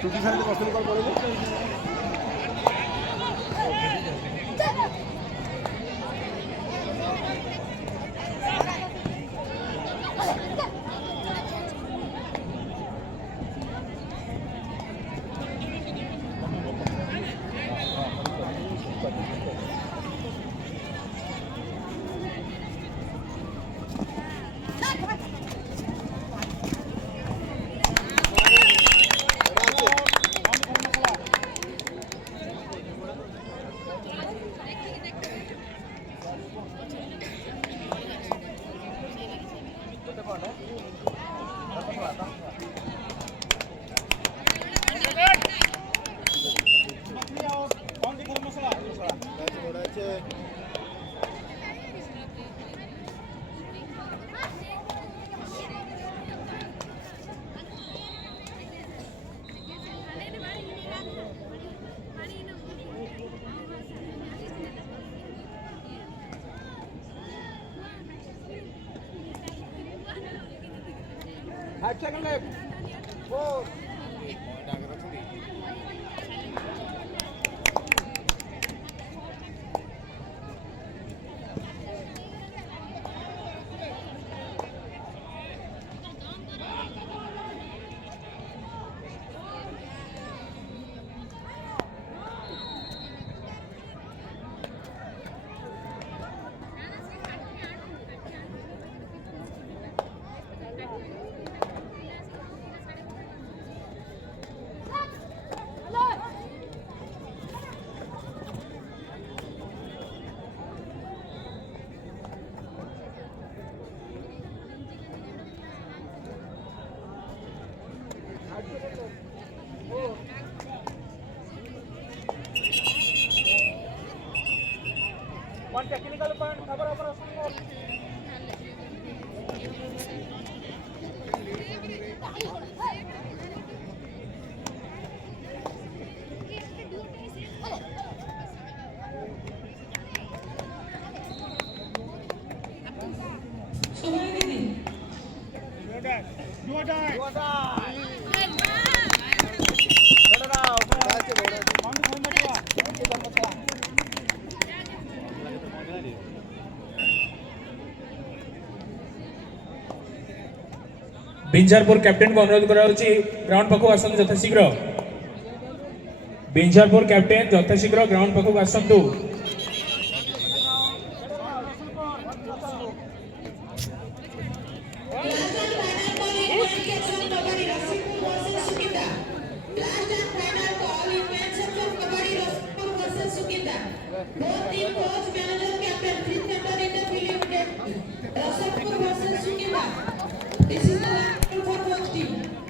ছুটি সারিতে কষ্ট কল করবো। Second left. 4. One technical point, cover over Binjharpur captain को अनुरोध कराउछि ग्राउंड पाखु आसନ୍ତୁ ଯଥାଶୀଘ୍ର। बिंझारपुर कैप्टेन ଯଥାଶୀଘ୍ର ग्राउंड पाखु आसନ୍ତୁ।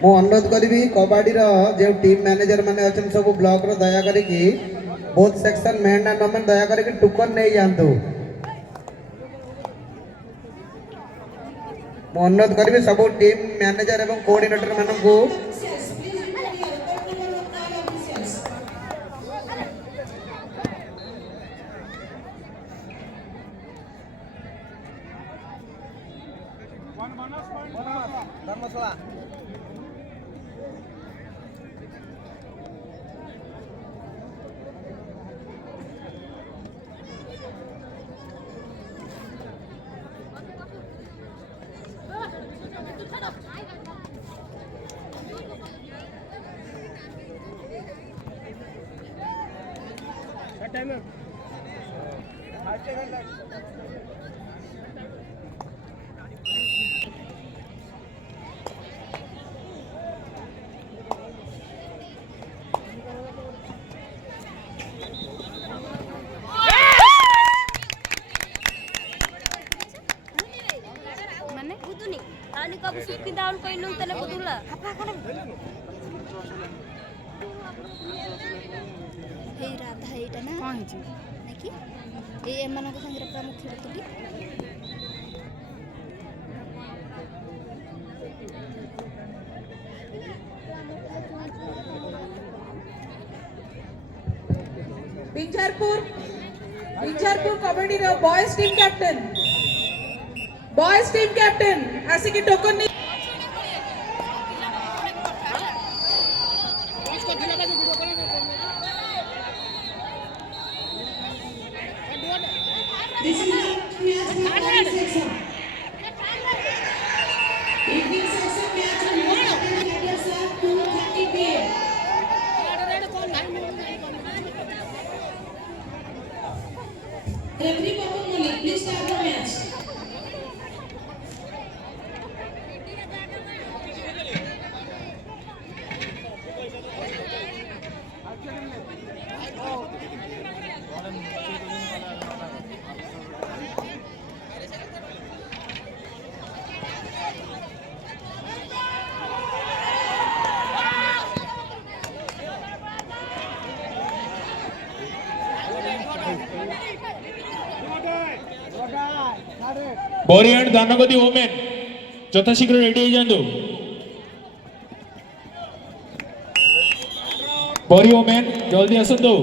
मु अनुरोध करी कबाड़ी जो टीम मैनेजर मैंने अच्छा सब ब्लॉक रो दया करी both section men and women दया करी टोकन नहीं जातु। मु अनुरोध करी सब टीम मैनेजर एवं कोऑर्डिनेटर मानन को धर्मशाला Kamu suki daun kau inung tele bodula. Hei Radha hei dana. कौन है जी Naki? Hei emana ko sangira pramu khilutuli. Binjharpur kabaddi रो बॉयज टीम कैप्टन आसिकी टोकन नहीं बोरी एंड दानगदी ओमेन ଯଥାଶୀଘ୍ର ରେଡି ହେଇଯାନ୍ତୁ। बोरी ओमेन जल्दी आसतु।